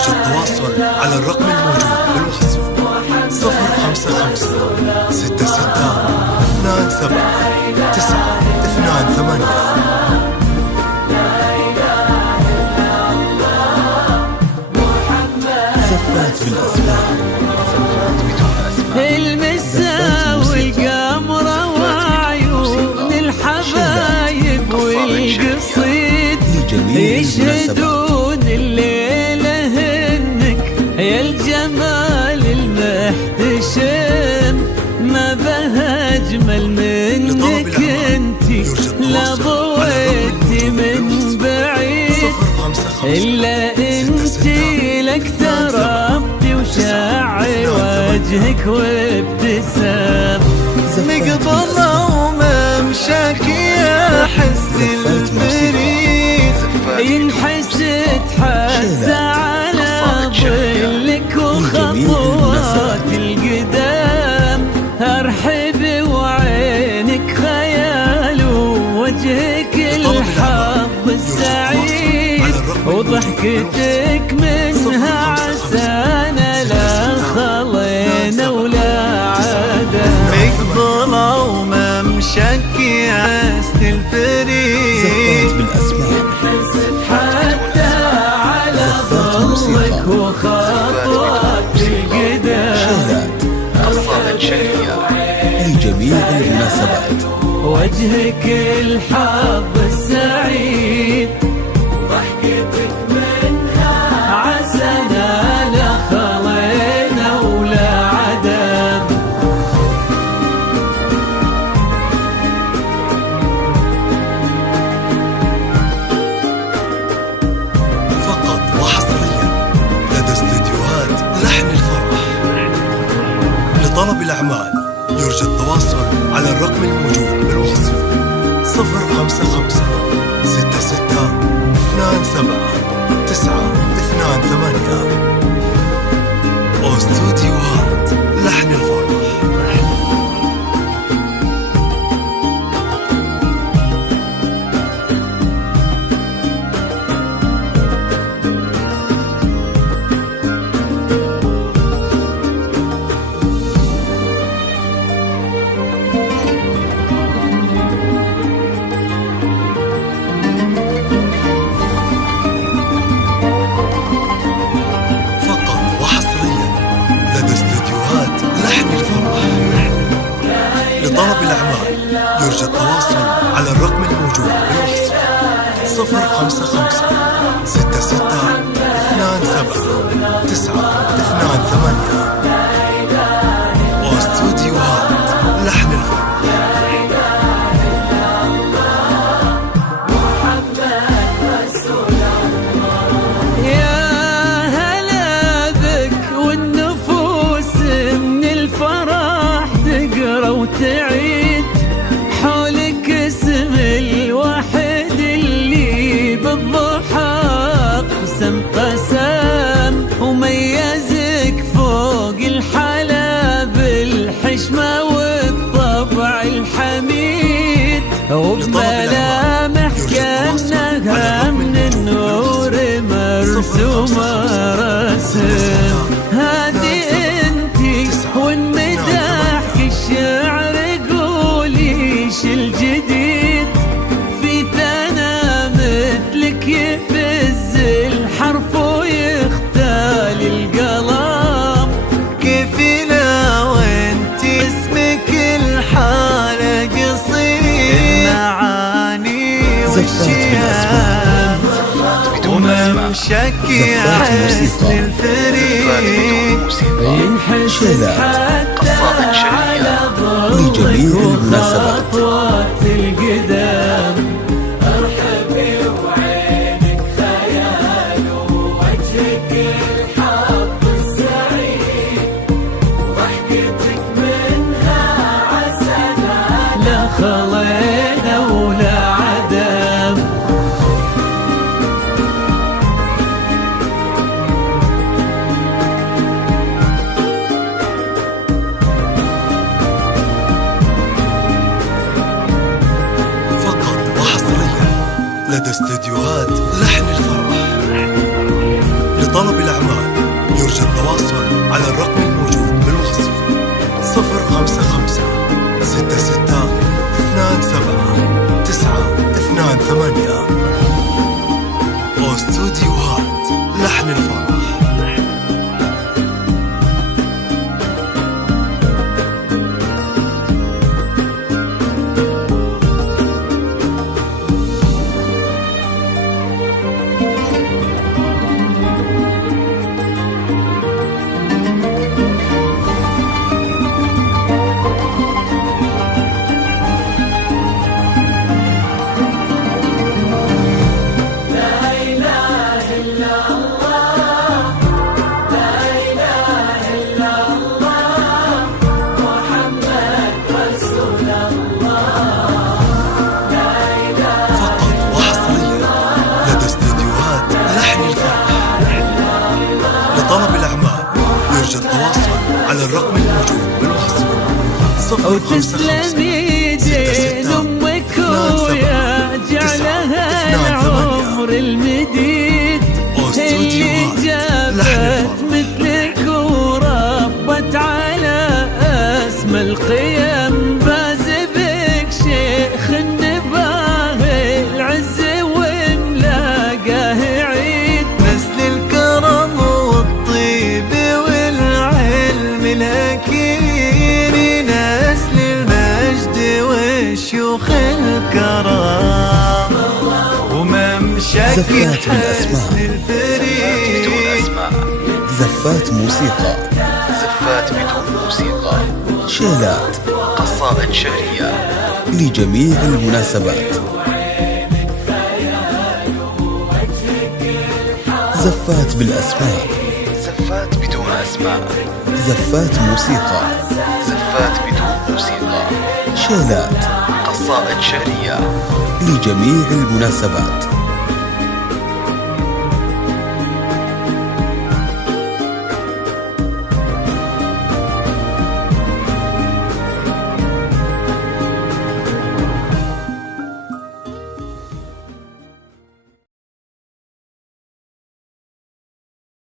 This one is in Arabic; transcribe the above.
يرجى التواصل على الرقم الموجود بالوصف 055 66 27 928. زفات بالأسماء، المسا والقمرة وعيون الحبايب والقصيد يشهدون الليلة هنك يا الجمال المحتشم، ما بها أجمل منك انتي لا ضويتي من بعيد إلا انتي لك تربتي وشاعي وجهك وابتسام، مقبضة وممشاك يا حس الفريد ينحسد حتى على ظلك وخطوات القدام، أرحب وعينك خيال ووجهك الحظ السعيد وضحكتك منها عسانا لا خلينا ولا عدا، مقبضة وممشاك يا حس الفريد زفات بالأسماء، حتى على ظلك وخطوات القدام، قصائد شعرية لجميع المناسبات، وجهك الحظ السعيد ضحكتك منها عسانا لا خلينا ولا عدم. فقط وحصريا لدى استديوهات لحن الفرح. لطلب الأعمال يرجى التواصل على الرقم الموجود بالوصف 055 66 27 928 واستوديوهات لحن الفرح. لطلب الأعمال يرجى التواصل على الرقم الموجود بالوصف 055 66 27 928 واستوديوهات لحن الفرح. وتعيد حولك اسم الواحد اللي بالضحى قسم وميزك فوق الحلا بالحشمة والطبع الحميد، وبملامح كأنها من النور مرسومة رسم، هادي انتي والمداح الشعر قوليش الجديد، في ثنا مثلك يفز الحرف ويختال القلم، كيف لو انت اسمك الحالة قصير المعاني والشياب وممشاك يا حسن الفريد ينحسد حتى على ظلك وخطوات القدام، أرحبي وعينك خيال ووجهك الحظ السعيد وضحكتك منها عسانا لا خلينا ولا عدم. لدى استديوهات لحن الفرح. لطلب الأعمال 055 66 27 928 واستوديوهات لحن الفرح. لطلب الأعمال يرجى التواصل على الرقم الموجود بالوصف. وتسلم يدين أمك ويا جعلها العمر المديد اللي جابت مثلك وربت على أسمى القيم. باز بك شيخ النباه العز وملاقاه عيد. نسل الكرم والطيب والعلم الأكيد، نسل المجد والشيوخ الكرام، وممشك زفات الحسن بالأسماء. الفريد. زفات موسيقى، زفات بدون موسيقى، شيلات، قصائد شعرية لجميع المناسبات. زفات بالأسماء، زفات بدون أسماء، زفات موسيقى، زفات بدون موسيقى، شيلات، قصائد شعرية لجميع المناسبات.